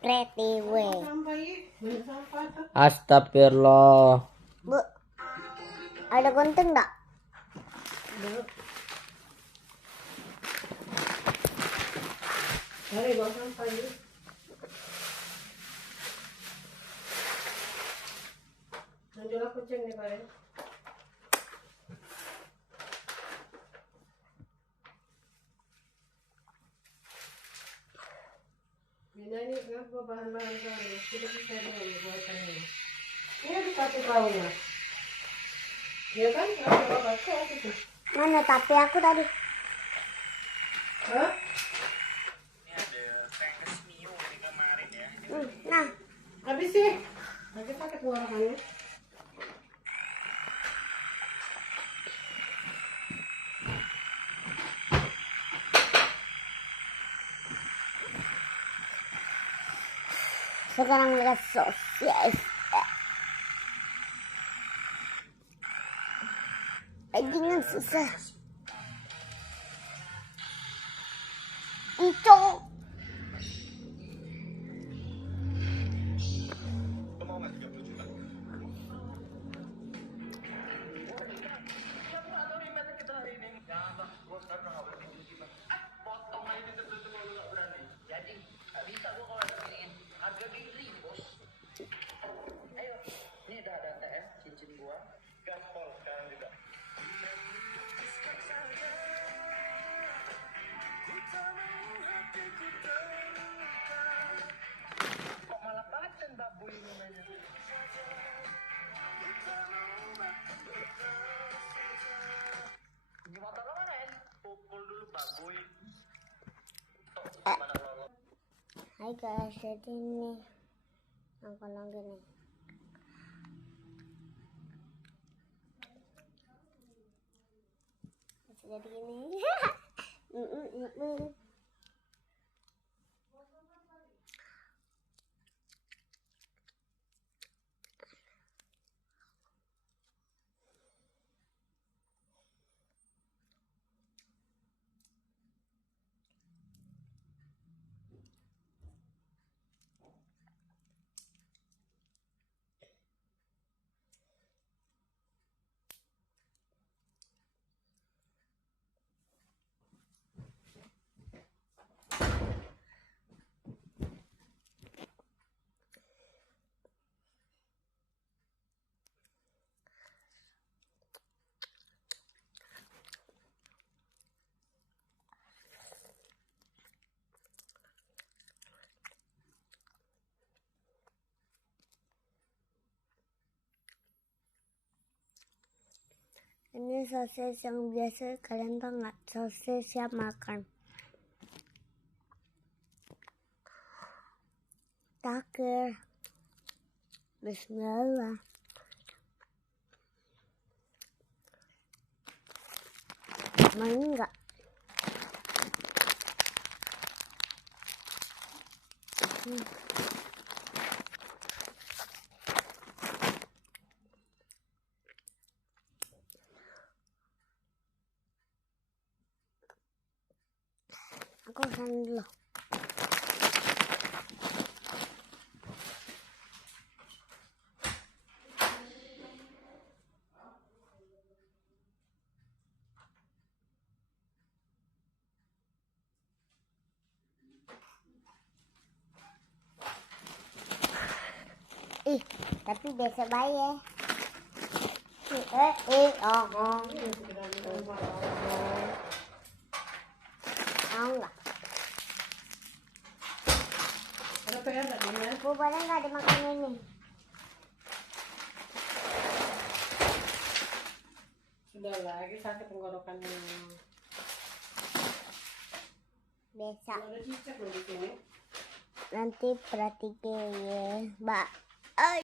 Pretty way. Astagfirullah. Bu, ada gunting enggak? Mari bawa sampah yuk. Nanti kucing nih kalian. Ini kenapa bahan-bahan kalian? Kita bisa dengan buatannya. Ini dikasih baunya. Iya kan? Nggak apa-apa itu. Mana tapi aku tadi? Hah? Nah, Habis sih. Lagi pakai pengorakannya. sekarang lihat sosis. Jangan susah. Itu. Hai guys, jadi ini nongkrong gini. Jadi gini. Ini sosis yang biasa kalian tahu nggak? Sosis siap makan. Takir. Bismillah. Main nggak? Aku kesana dulu. Tapi biasa baik ya. Mau nggak? Ada PR nggak ini ya? Bu, boleh nggak dimakan ini? Sudah lagi sakit tenggorokannya. Biasa. Ada cicak loh di sini. Nanti perhatikan ya, Mbak.